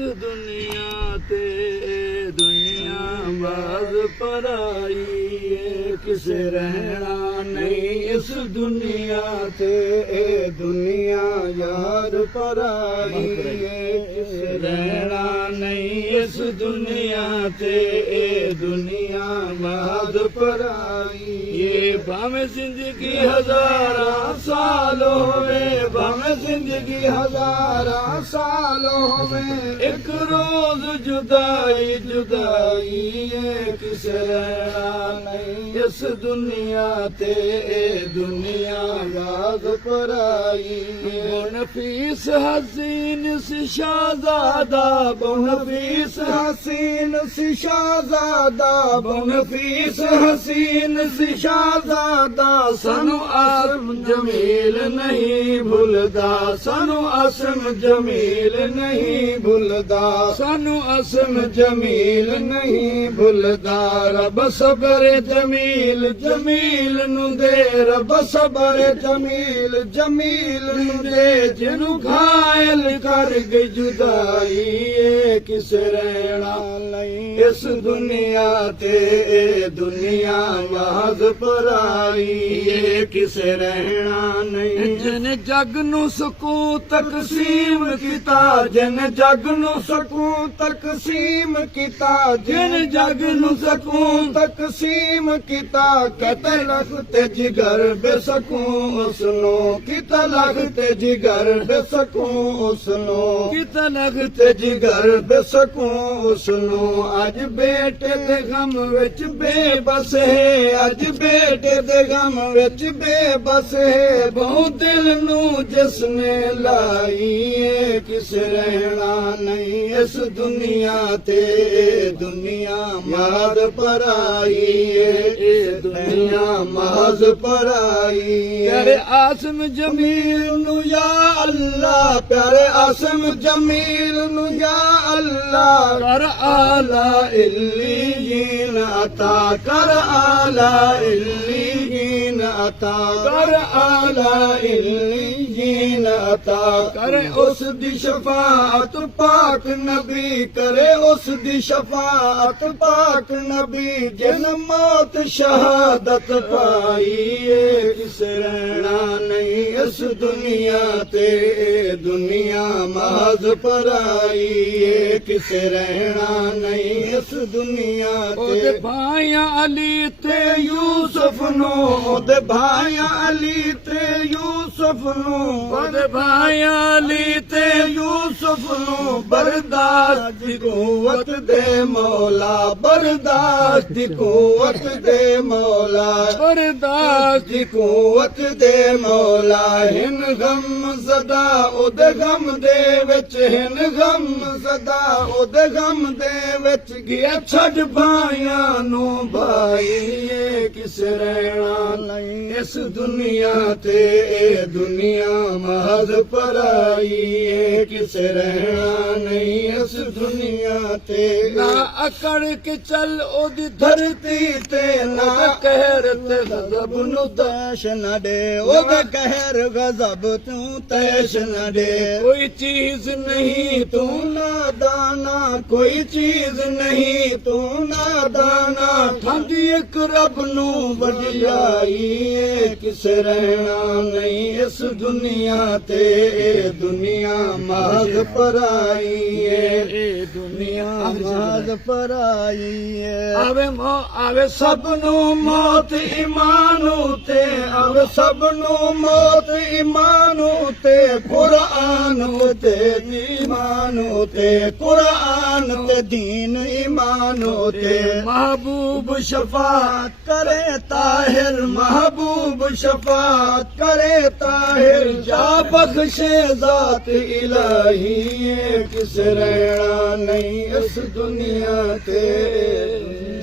दुनिया ते दुनिया बाज पराई किसे रहना नहीं इस दुनिया ते दुनिया यार पराई किसे रहना नहीं इस दुनिया ते दुनिया बाज पराई ये भावें जिंदगी हजारा साल होवे भावें जिंदगी हजारा साल होवे एक रोज जुदाई जुदाई किसे रहना नहीं इस दुनिया ते दुनिया याद पराई नफीस हसीन सी शाहज़ादा नफीस हसीन सी शाहज़ादा नफीस हसीन सी शाहज़ादा सानू आसम जमील नहीं भूलदा सानू आसम जमील नहीं भूलदा सानू आसम जमील नहीं भूलदा रब सबर जमील जमील नू दे रब सबर जमील जमील नू दे जिनू घायल कर गई जुदाई किस रहना नहीं इस दुनिया ते दुनिया महज पराई किस रहना नहीं जिन जग नू सकून तकसीम किता जिन जग नू सकून तकसीम किता जिन जग नू सकून तकसीम किता कहते लगते जिगर बेसकून उसनो किता लगते जिगर बेसकून उसनो किता लगते जिगर बेसकून उसनो अज बेटे दे गम विच बेबस है अज बेटे दे गम विच बेबस है बहुत दिल नू जिसने लाई किस रहना नहीं इस दुनिया ते दुनिया महज पराई दुनिया महज पराई प्यारे आसम जमील नू या अल्लाह प्यारे आसम जमील नू या अल्लाह कर आला इल्लीन अता कर आला इल्लीन अता कर आला इल्लीन अता करे उस दी शफाअत पाक नबी करे उस दी शफाअत पाक नबी जिन मौत शहादत पाई किस रहना नहीं इस दुनिया ते दुनिया महज पराई किस रहना नहीं इस दुनिया ते भाइया अली ते यूसुफ नो ओदे भाइया अली ते यूसुफ नो ओदे भाइया अली ते यूसुफ नो बर्दाश्त दी कुव्वत दे मौला बर्दाश्त दी कुव्वत दे मौला बर्दाश्त दी कुव्वत दे मौला हिन गम सदा ओदे गम दे विच हिन गम सदा ओदे गम दे विच गया छड़ भाइयां नू भाई किस रहना नहीं इस दुनिया ते दुनिया महज पराई किस रहना नहीं इस दुनिया ते ना अकड़ के चल ओदी धरती ते ना कहर ते गजब नू तैश न दे ओदा कहर गजब तू तैश न दे कोई चीज नहीं तू नादाना कोई चीज नहीं तू नादाना ठंड एक रब नू वडियाई किस रहना नहीं इस दुनिया ते दुनिया महज पराई दुनिया महज पराई आवे सबनू मौत ईमान उते आवे सबनू मौत ईमान उते कुरान उते ईमान उते कुरान ते दीन ईमान उते महबूब शफात करे ताहिर महबूब शफात करे ताहिर जा बख्शे जात इलाही किस रहना नहीं इस दुनिया ते